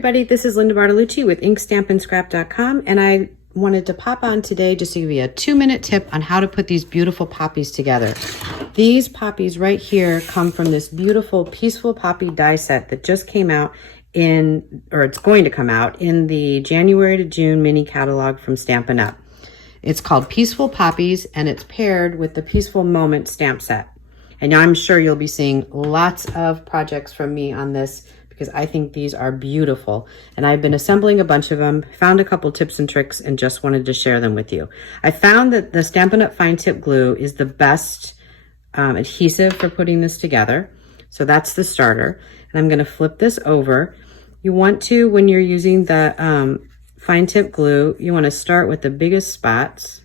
everybody, this is Linda Bartolucci with InkStampandScrap.com, and I wanted to pop on today just to give you a 2-minute tip on how to put these beautiful poppies together. These poppies right here come from this beautiful Peaceful Poppy die set that just came out it's going to come out in the January to June mini catalog from Stampin Up. It's called Peaceful Poppies, and it's paired with the Peaceful Moment stamp set. And I'm sure you'll be seeing lots of projects from me on this because I think these are beautiful. And I've been assembling a bunch of them, found a couple tips and tricks, and just wanted to share them with you. I found that the Stampin' Up! Fine Tip Glue is the best adhesive for putting this together. So that's the starter. And I'm gonna flip this over. You want to, when you're using the fine tip glue, you wanna start with the biggest spots.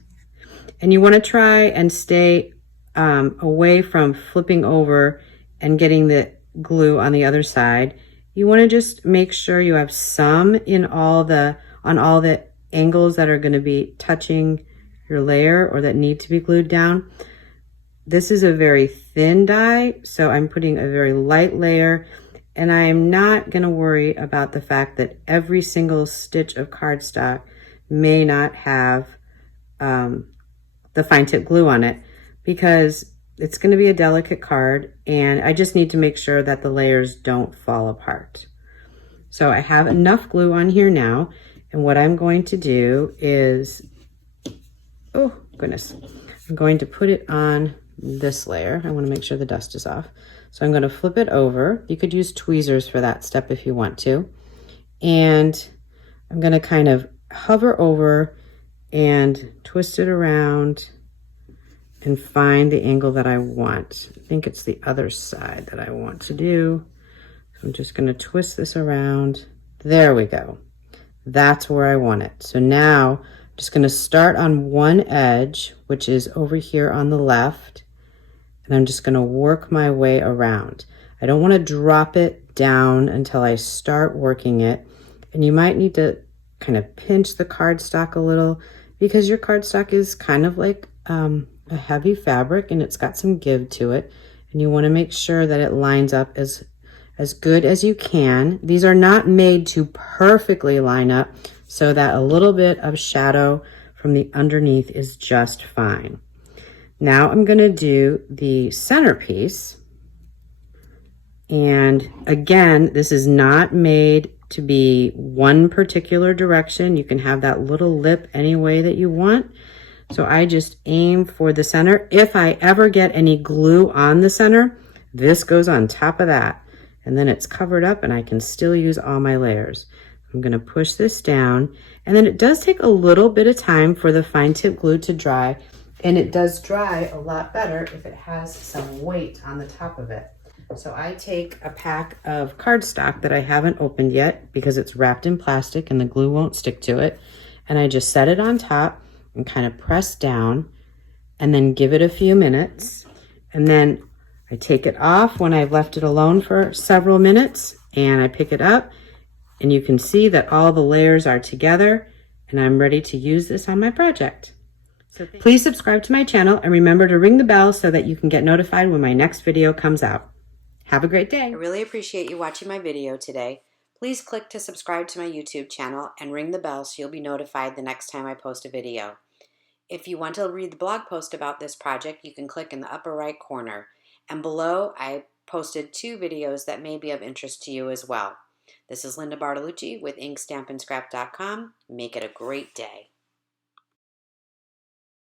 And you wanna try and stay away from flipping over and getting the glue on the other side. You want to just make sure you have some on all the angles that are going to be touching your layer or that need to be glued down. This is a very thin die, so I'm putting a very light layer, and I am not going to worry about the fact that every single stitch of cardstock may not have the fine tip glue on it, because it's going to be a delicate card, and I just need to make sure that the layers don't fall apart. So I have enough glue on here now, and what I'm going to do is, oh goodness, I'm going to put it on this layer. I want to make sure the dust is off. So I'm going to flip it over. You could use tweezers for that step if you want to. And I'm going to kind of hover over and twist it around and find the angle that I want. I think it's the other side that I want to do. So I'm just going to twist this around. There we go. That's where I want it. So now I'm just going to start on one edge, which is over here on the left, and I'm just going to work my way around. I don't want to drop it down until I start working it, and you might need to kind of pinch the cardstock a little because your cardstock is kind of like a heavy fabric, and it's got some give to it, and you want to make sure that it lines up as good as you can. These are not made to perfectly line up, so that a little bit of shadow from the underneath is just fine. Now I'm going to do the centerpiece, and again, this is not made to be one particular direction. You can have that little lip any way that you want. So I just aim for the center. If I ever get any glue on the center, this goes on top of that. And then it's covered up and I can still use all my layers. I'm gonna push this down. And then it does take a little bit of time for the fine tip glue to dry. And it does dry a lot better if it has some weight on the top of it. So I take a pack of cardstock that I haven't opened yet because it's wrapped in plastic and the glue won't stick to it. And I just set it on top and kind of press down and then give it a few minutes. And then I take it off when I've left it alone for several minutes, and I pick it up, and you can see that all the layers are together, and I'm ready to use this on my project. So please subscribe to my channel and remember to ring the bell so that you can get notified when my next video comes out. Have a great day. I really appreciate you watching my video today. Please click to subscribe to my YouTube channel and ring the bell so you'll be notified the next time I post a video. If you want to read the blog post about this project, you can click in the upper right corner. And below, I posted 2 videos that may be of interest to you as well. This is Linda Bartolucci with InkStampandScrap.com. Make it a great day.